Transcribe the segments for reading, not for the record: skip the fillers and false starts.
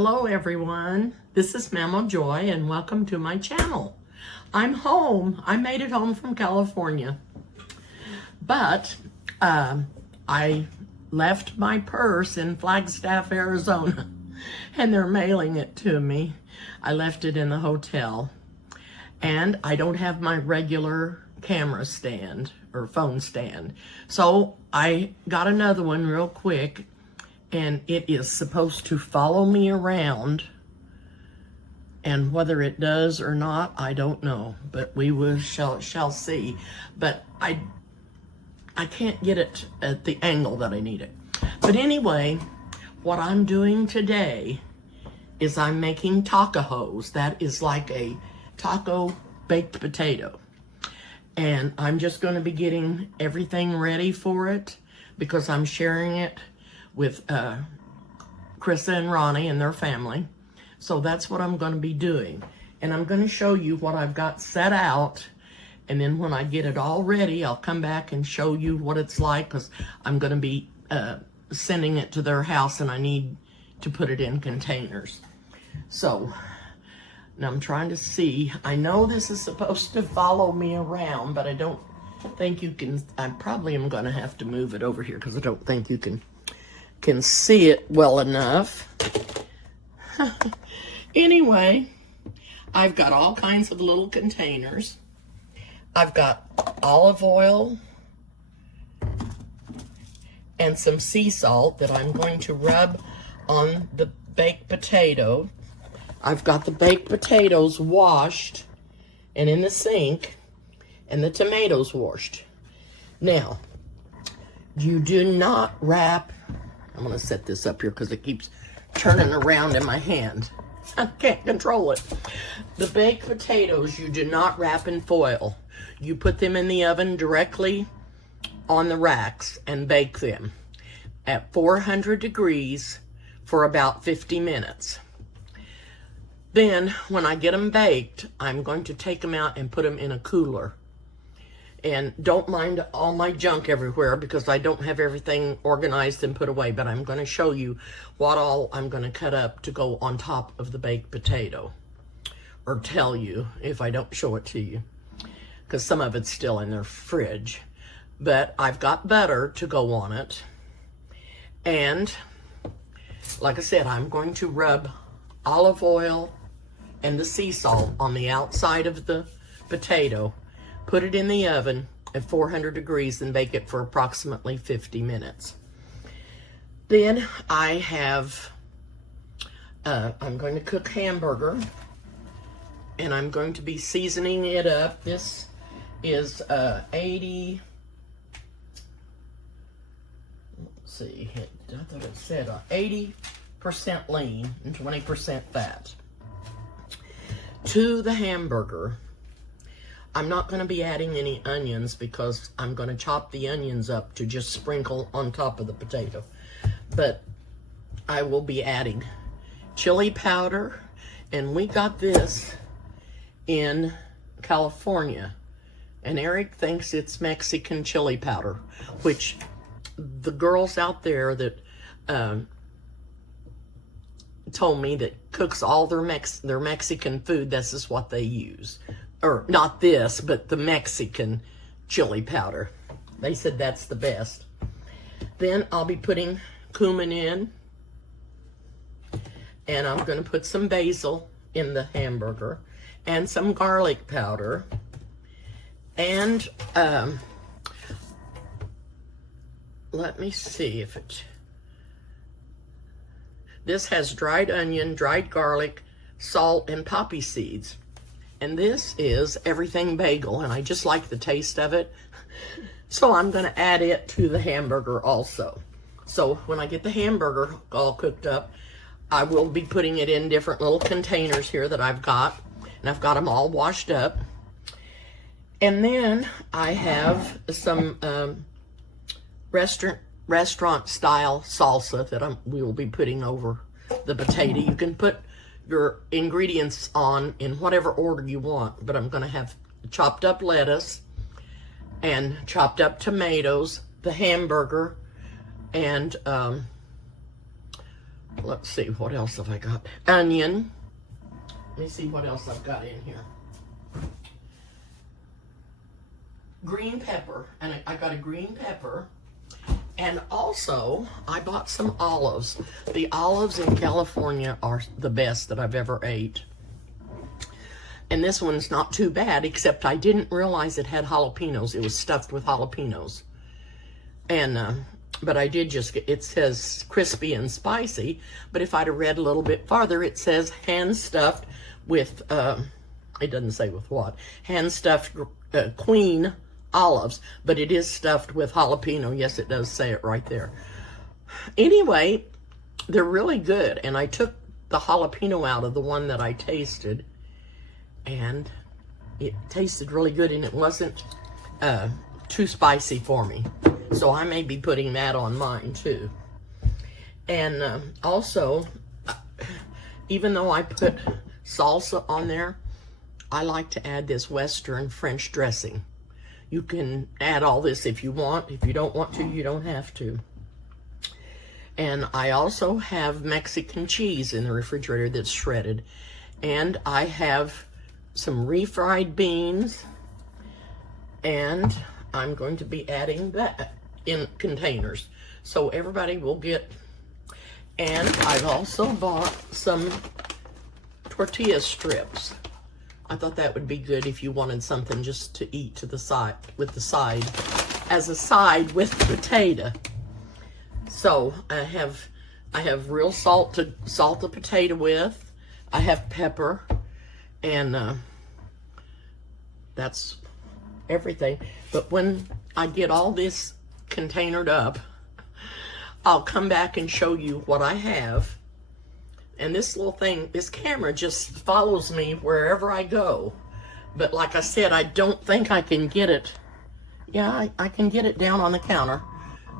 Hello everyone, this is Mama Joy and welcome to my channel. I'm home. I made it home from California, but I left my purse in Flagstaff, Arizona, and they're mailing it to me. I left it in the hotel, and I don't have my regular camera stand or phone stand, so I got another one real quick. And it is supposed to follow me around, and whether it does or not, I don't know, but we shall see. But I can't get it at the angle that I need it. But anyway, what I'm doing today is I'm making tacahos. That is like a taco baked potato. And I'm just going to be getting everything ready for it because I'm sharing it with Krista and Ronnie and their family. So that's what I'm going to be doing. And I'm going to show you what I've got set out. And then when I get it all ready, I'll come back and show you what it's like, because I'm going to be sending it to their house and I need to put it in containers. So now I'm trying to see. I know this is supposed to follow me around, but I don't think you can. I probably am going to have to move it over here because I don't think you can see it well enough. Anyway, I've got all kinds of little containers. I've got olive oil and some sea salt that I'm going to rub on the baked potato. I've got the baked potatoes washed and in the sink, and the tomatoes washed. Now, you do not wrap. I'm going to set this up here because it keeps turning around in my hand. I can't control it. The baked potatoes, you do not wrap in foil. You put them in the oven directly on the racks and bake them at 400 degrees for about 50 minutes. Then, when I get them baked, I'm going to take them out and put them in a cooler. And don't mind all my junk everywhere because I don't have everything organized and put away, but I'm going to show you what all I'm going to cut up to go on top of the baked potato. Or tell you if I don't show it to you, because some of it's still in their fridge. But I've got butter to go on it. And like I said, I'm going to rub olive oil and the sea salt on the outside of the potato. Put it in the oven at 400 degrees and bake it for approximately 50 minutes. Then I have, I'm going to cook hamburger, and I'm going to be seasoning it up. This is 80, let's see, I thought it said 80% lean and 20% fat. To the hamburger, I'm not going to be adding any onions because I'm going to chop the onions up to just sprinkle on top of the potato. But I will be adding chili powder, and we got this in California. And Eric thinks it's Mexican chili powder, which the girls out there that told me that cooks all their Mexican food, this is what they use. Or not this, but the Mexican chili powder. They said that's the best. Then I'll be putting cumin in. And I'm going to put some basil in the hamburger. And some garlic powder. And let me see if it... This has dried onion, dried garlic, salt, and poppy seeds. And this is everything bagel, and I just like the taste of it. So I'm going to add it to the hamburger also. So when I get the hamburger all cooked up, I will be putting it in different little containers here that I've got. And I've got them all washed up. And then I have some restaurant style salsa that we will be putting over the potato. You can put your ingredients on in whatever order you want, but I'm going to have chopped up lettuce and chopped up tomatoes, the hamburger, and let's see, what else have I got? Onion. Let me see what else I've got in here. Green pepper, and I got a green pepper. And also, I bought some olives. The olives in California are the best that I've ever ate. And this one's not too bad, except I didn't realize it had jalapenos. It was stuffed with jalapenos. And, but I did just get, it says crispy and spicy, but if I'd have read a little bit farther, it says hand-stuffed with, it doesn't say with what, hand-stuffed queen olives, but it is stuffed with jalapeno. Yes, it does say it right there. Anyway, they're really good, and I took the jalapeno out of the one that I tasted, and it tasted really good, and it wasn't too spicy for me. So I may be putting that on mine too. And also, even though I put salsa on there, I like to add this Western French dressing. You can add all this if you want. If you don't want to, you don't have to. And I also have Mexican cheese in the refrigerator that's shredded. And I have some refried beans. And I'm going to be adding that in containers. So everybody will get. And I've also bought some tortilla strips. I thought that would be good if you wanted something just to eat to the side, with the side, as a side with potato. So I have real salt to salt the potato with. I have pepper, and that's everything. But when I get all this containered up, I'll come back and show you what I have. And this little thing, this camera just follows me wherever I go. But like I said, I don't think I can get it. Yeah, I can get it down on the counter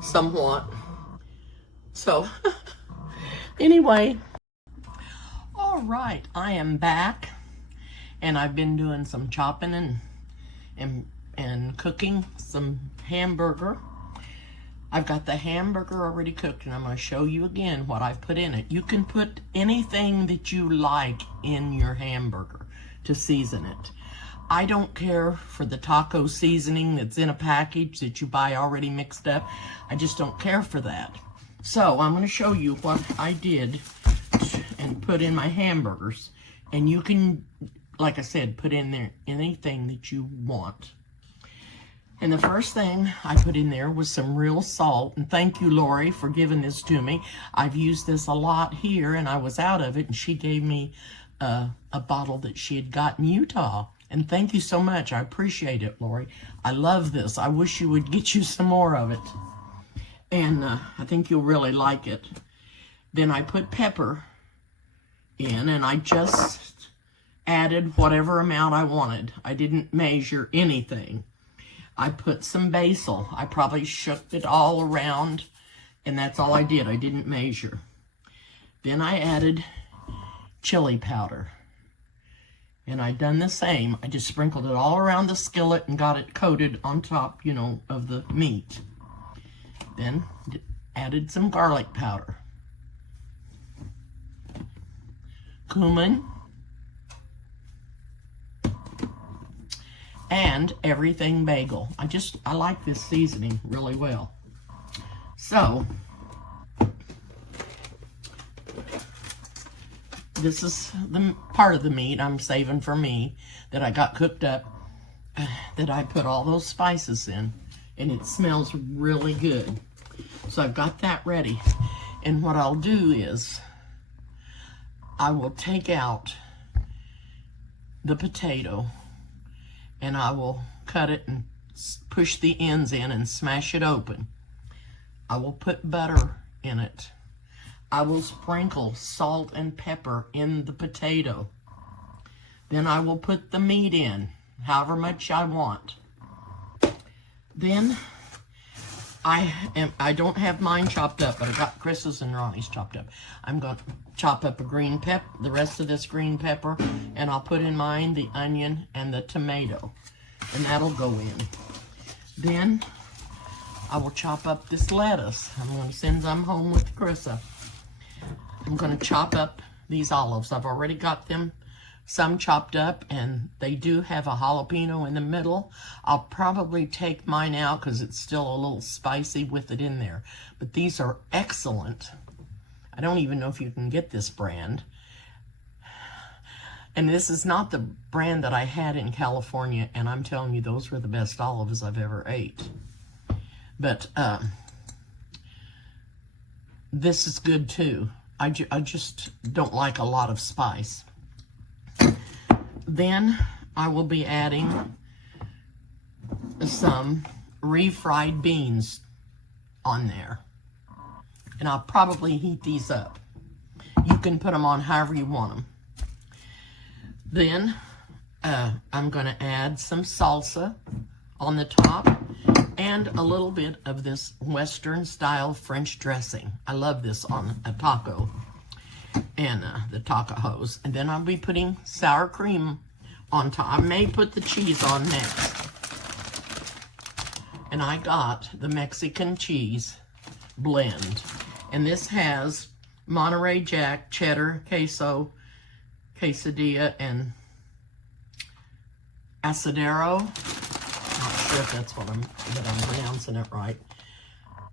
somewhat. So, anyway. All right, I am back. And I've been doing some chopping and cooking some hamburger. I've got the hamburger already cooked, and I'm going to show you again what I've put in it. You can put anything that you like in your hamburger to season it. I don't care for the taco seasoning that's in a package that you buy already mixed up. I just don't care for that. So I'm going to show you what I did and put in my hamburgers. And you can, like I said, put in there anything that you want. And the first thing I put in there was some real salt. And thank you, Lori, for giving this to me. I've used this a lot here, and I was out of it, and she gave me a bottle that she had got in Utah. And thank you so much. I appreciate it, Lori. I love this. I wish you would get you some more of it. And I think you'll really like it. Then I put pepper in, and I just added whatever amount I wanted. I didn't measure anything. I put some basil. I probably shook it all around, and that's all I did. I didn't measure. Then I added chili powder. And I done the same. I just sprinkled it all around the skillet and got it coated on top, you know, of the meat. Then added some garlic powder. Cumin. And everything bagel. I like this seasoning really well. So, this is the part of the meat I'm saving for me that I got cooked up, that I put all those spices in, and it smells really good. So I've got that ready. And what I'll do is I will take out the potato, and I will cut it and push the ends in and smash it open. I will put butter in it. I will sprinkle salt and pepper in the potato. Then I will put the meat in, however much I want. Then I don't have mine chopped up, but I got Chris's and Ronnie's chopped up. I'm going to chop up the rest of this green pepper, and I'll put in mine the onion and the tomato, and that'll go in. Then I will chop up this lettuce. I'm going to send some home with Carissa. I'm going to chop up these olives. I've already got them some chopped up, and they do have a jalapeno in the middle. I'll probably take mine out because it's still a little spicy with it in there. But these are excellent. I don't even know if you can get this brand. And this is not the brand that I had in California, and I'm telling you, those were the best olives I've ever ate. But this is good too. I just don't like a lot of spice. Then I will be adding some refried beans on there. And I'll probably heat these up. You can put them on however you want them. Then I'm going to add some salsa on the top and a little bit of this Western style French dressing. I love this on a taco and the Tacahos. And then I'll be putting sour cream on top. I may put the cheese on next. And I got the Mexican cheese blend. And this has Monterey Jack, cheddar, queso, quesadilla, and asadero. Not sure if that's what I'm pronouncing it right.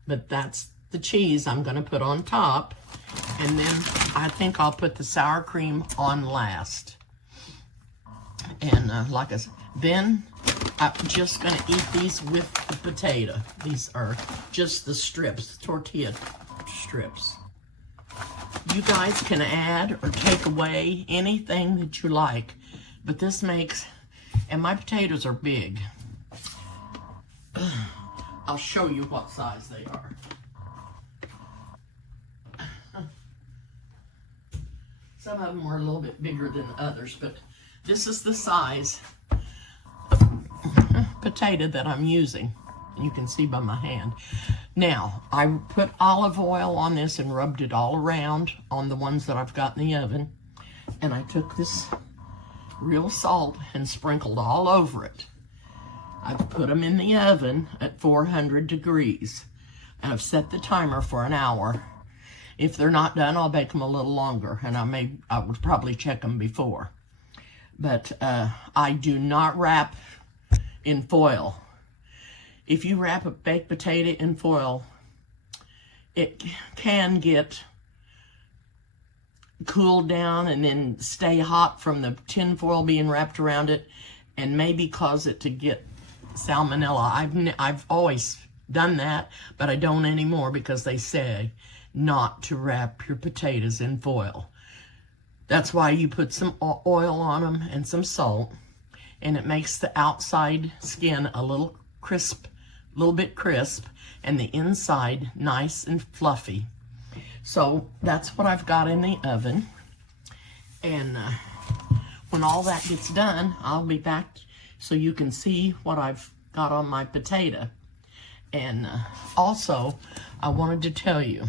But that's the cheese I'm going to put on top. And then I think I'll put the sour cream on last. And like I said, then I'm just going to eat these with the potato. These are just the strips, tortilla strips. You guys can add or take away anything that you like, but this makes, and my potatoes are big. I'll show you what size they are. Some of them are a little bit bigger than others, but this is the size of potato that I'm using. You can see by my hand. Now, I put olive oil on this and rubbed it all around on the ones that I've got in the oven. And I took this real salt and sprinkled all over it. I've put them in the oven at 400 degrees. And I've set the timer for an hour. If they're not done, I'll bake them a little longer. And I would probably check them before. But I do not wrap in foil. If you wrap a baked potato in foil, it can get cooled down and then stay hot from the tin foil being wrapped around it, and maybe cause it to get salmonella. I've always done that, but I don't anymore because they say not to wrap your potatoes in foil. That's why you put some oil on them and some salt, and it makes the outside skin a little bit crisp, and the inside nice and fluffy. So that's what I've got in the oven. And when all that gets done, I'll be back so you can see what I've got on my potato. And also, I wanted to tell you,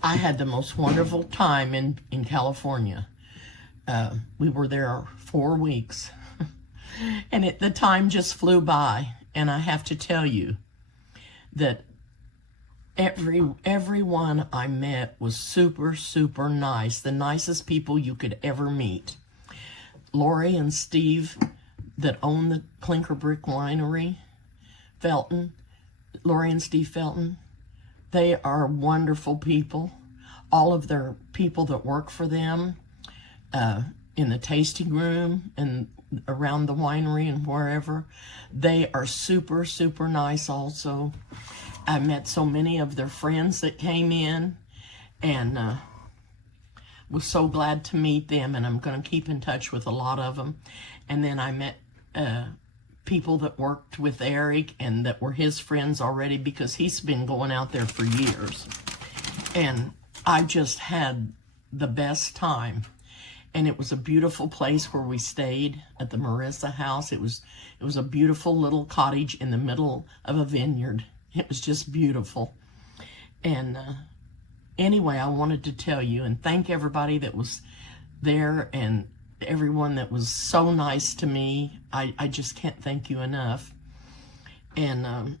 I had the most wonderful time in California. We were there 4 weeks, and the time just flew by. And I have to tell you that everyone I met was super, super nice. The nicest people you could ever meet. Lori and Steve that own the Clinker Brick Winery, Felton, Lori and Steve Felton, they are wonderful people. All of their people that work for them in the tasting room and around the winery and wherever, they are super, super nice also. I met so many of their friends that came in, and was so glad to meet them, and I'm going to keep in touch with a lot of them. And then I met people that worked with Eric and that were his friends already, because he's been going out there for years. And I just had the best time. And it was a beautiful place where we stayed at the Marissa house. It was a beautiful little cottage in the middle of a vineyard. It was just beautiful. And anyway, I wanted to tell you and thank everybody that was there and everyone that was so nice to me. I just can't thank you enough. And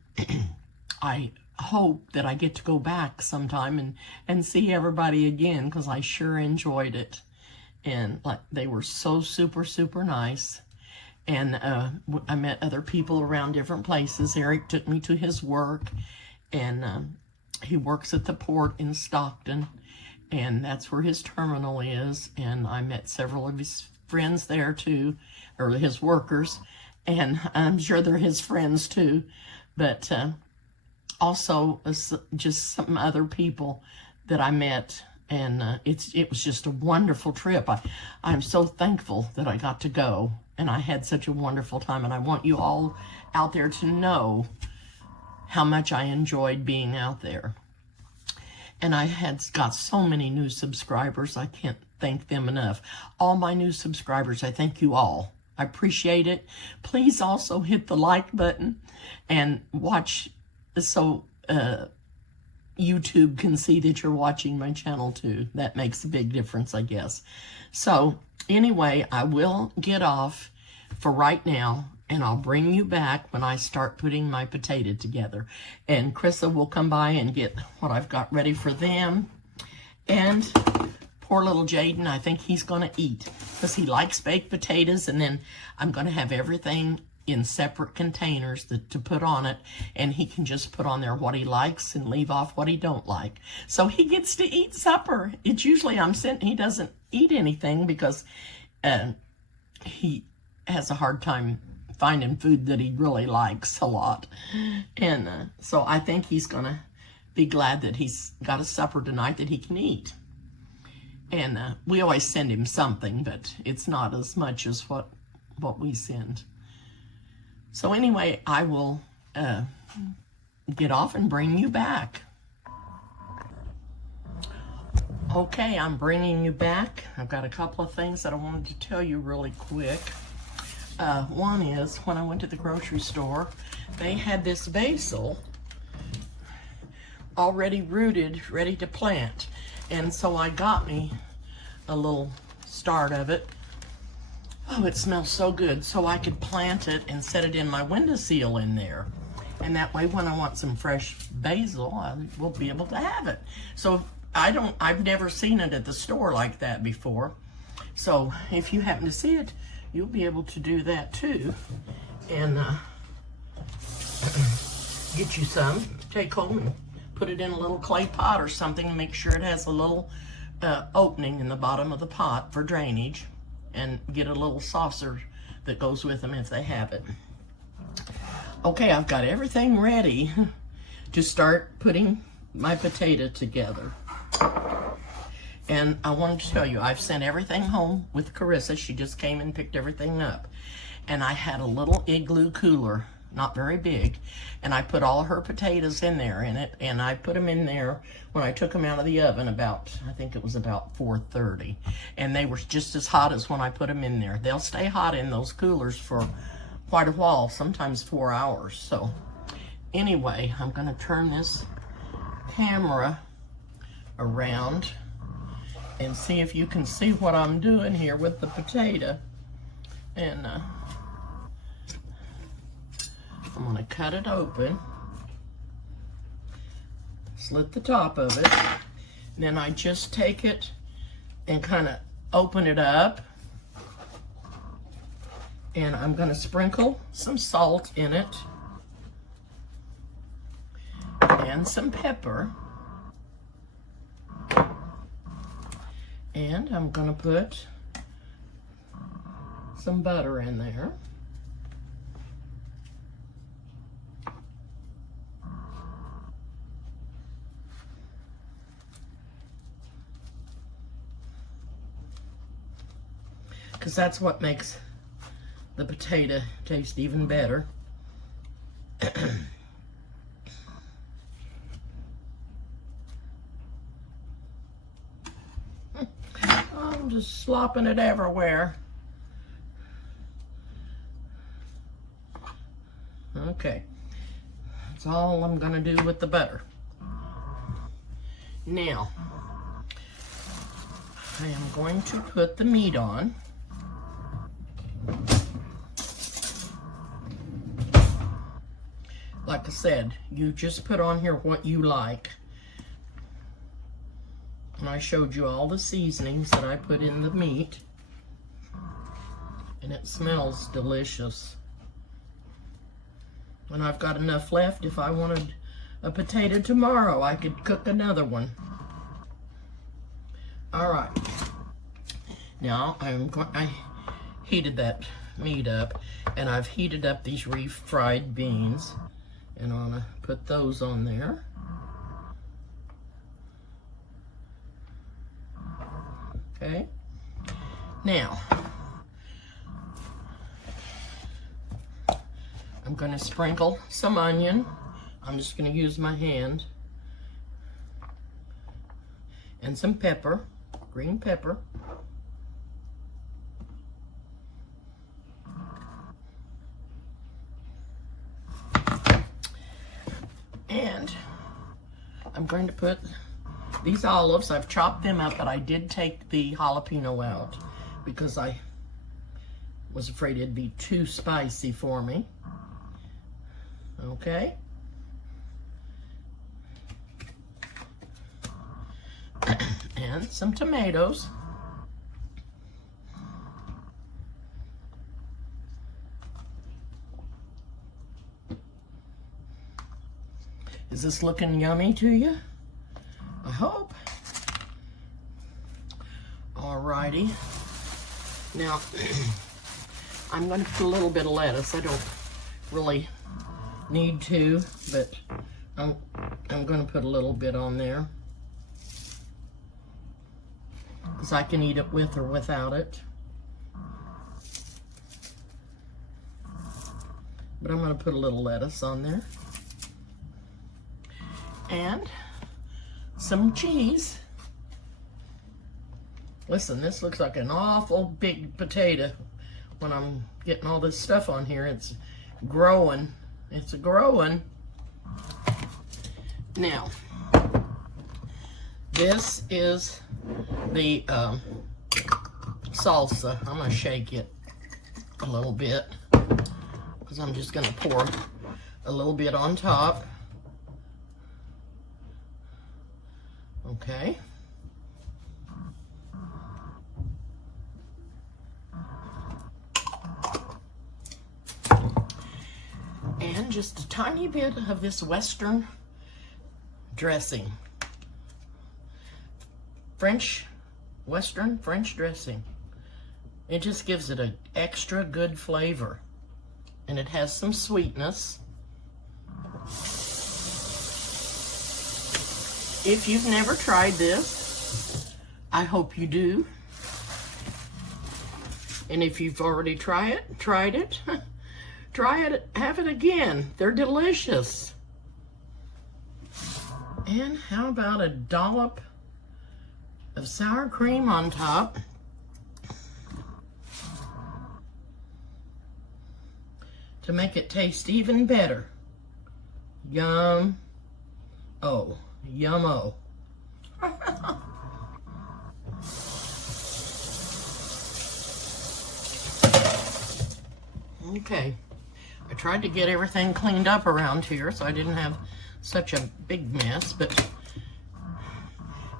I hope that I get to go back sometime and see everybody again, because I sure enjoyed it. And like, they were so super, super nice. And I met other people around different places. Eric took me to his work, and he works at the port in Stockton, and that's where his terminal is. And I met several of his friends there too, or his workers, and I'm sure they're his friends too. But also just some other people that I met, and it was just a wonderful trip. I'm so thankful that I got to go, and I had such a wonderful time, and I want you all out there to know how much I enjoyed being out there. And I had got so many new subscribers, I can't thank them enough. All my new subscribers, I thank you all. I appreciate it. Please also hit the like button and watch, so YouTube can see that you're watching my channel too. That makes a big difference, I guess. So anyway, I will get off for right now, and I'll bring you back when I start putting my potato together. And Krista will come by and get what I've got ready for them. And poor little Jaden, I think he's going to eat, because he likes baked potatoes, and then I'm going to have everything in separate containers to put on it, and he can just put on there what he likes and leave off what he don't like. So he gets to eat supper. It's usually he doesn't eat anything because he has a hard time finding food that he really likes a lot. And so I think he's going to be glad that he's got a supper tonight that he can eat. And we always send him something, but it's not as much as what we send. So anyway, I will get off and bring you back. Okay, I'm bringing you back. I've got a couple of things that I wanted to tell you really quick. One is, when I went to the grocery store, they had this basil already rooted, ready to plant. And so I got me a little start of it. Oh, it smells so good. So I could plant it and set it in my windowsill in there. And that way, when I want some fresh basil, I will be able to have it. So I've never seen it at the store like that before. So if you happen to see it, you'll be able to do that too. And get you some, take home and put it in a little clay pot or something, and make sure it has a little opening in the bottom of the pot for drainage, and get a little saucer that goes with them if they have it. Okay, I've got everything ready to start putting my potato together. And I wanted to tell you, I've sent everything home with Carissa. She just came and picked everything up. And I had a little igloo cooler, not very big, and I put all her potatoes in there in it, and I put them in there when I took them out of the oven I think it was about 4:30. And they were just as hot as when I put them in there. They'll stay hot in those coolers for quite a while, sometimes 4 hours. So anyway, I'm gonna turn this camera around and see if you can see what I'm doing here with the potato. And I'm gonna cut it open, slit the top of it, then I just take it and kind of open it up, and I'm gonna sprinkle some salt in it and some pepper. And I'm gonna put some butter in there. Because that's what makes the potato taste even better. I'm just slopping it everywhere. Okay, that's all I'm gonna do with the butter. Now, I am going to put the meat on. like I said, you just put on here what you like. And I showed you all the seasonings that I put in the meat. And it smells delicious. And I've got enough left. If I wanted a potato tomorrow, I could cook another one. All right. Now I heated that meat up, and I've heated up these refried beans, and I'm gonna put those on there. Okay. Now I'm gonna sprinkle some onion. I'm just gonna use my hand, and some pepper, green pepper. And I'm going to put these olives. I've chopped them up, but I did take the jalapeno out because I was afraid it'd be too spicy for me. Okay. And some tomatoes. Is this looking yummy to you? I hope. Alrighty. Now, I'm going to put a little bit of lettuce. I don't really need to, but I'm going to put a little bit on there, because I can eat it with or without it. But I'm going to put a little lettuce on there. And some cheese. Listen, this looks like an awful big potato when I'm getting all this stuff on here. It's growing. It's growing. Now, this is the salsa. I'm going to shake it a little bit, because I'm just going to pour a little bit on top. Okay. And just a tiny bit of this Western dressing. Western French dressing. It just gives it an extra good flavor. And it has some sweetness. If you've never tried this, I hope you do. And if you've already tried it, try it, have it again. They're delicious. And how about a dollop of sour cream on top? To make it taste even better. Yum. Oh. Yummo. Okay, I tried to get everything cleaned up around here so I didn't have such a big mess, but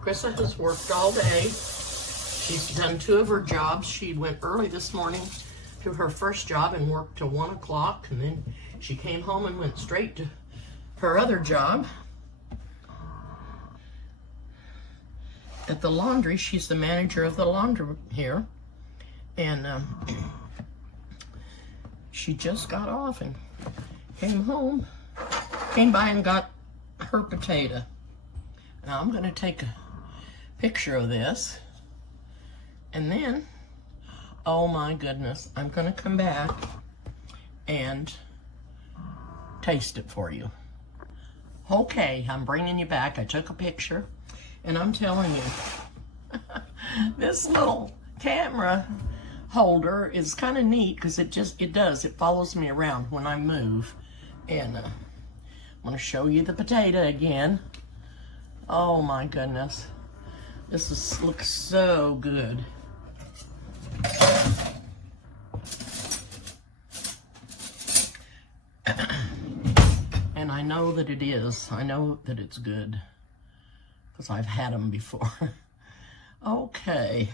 Krista has worked all day. She's done 2 of her jobs. She went early this morning to her first job and worked till 1 o'clock, and then she came home and went straight to her other job. At the laundry, she's the manager of the laundry here, and she just got off and came home, came by and got her potato. Now I'm going to take a picture of this, and then, oh my goodness, I'm going to come back and taste it for you. Okay, I'm bringing you back. I took a picture. And I'm telling you, this little camera holder is kind of neat, because it follows me around when I move. And I'm going to show you the potato again. Oh my goodness. Looks so good. And I know that it is. I know that it's good because I've had them before. Okay.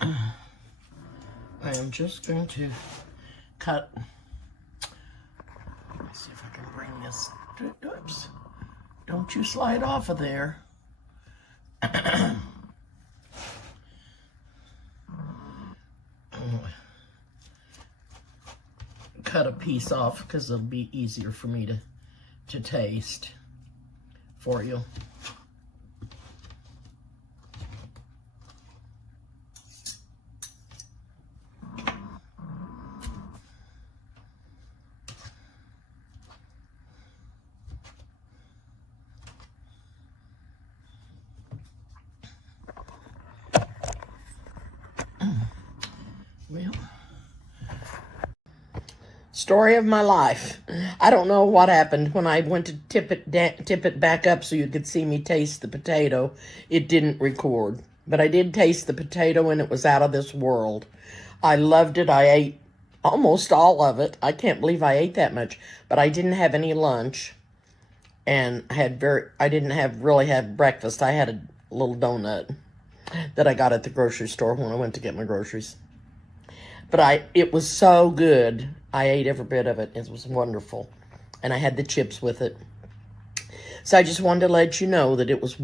I am just going to cut. Let me see if I can bring this. Oops. Don't you slide off of there. Cut a piece off because it'll be easier for me to taste for you. Well, story of my life. I don't know what happened when I went to tip it back up so you could see me taste the potato. It didn't record, but I did taste the potato and it was out of this world. I loved it. I ate almost all of it. I can't believe I ate that much, but I didn't have any lunch, and I didn't really have breakfast. I had a little donut that I got at the grocery store when I went to get my groceries. But it was so good. I ate every bit of it. It was wonderful. And I had the chips with it. So I just wanted to let you know that it was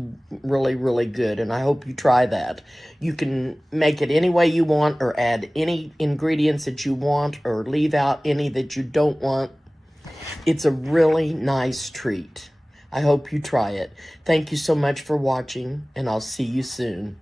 really, really good. And I hope you try that. You can make it any way you want, or add any ingredients that you want, or leave out any that you don't want. It's a really nice treat. I hope you try it. Thank you so much for watching, and I'll see you soon.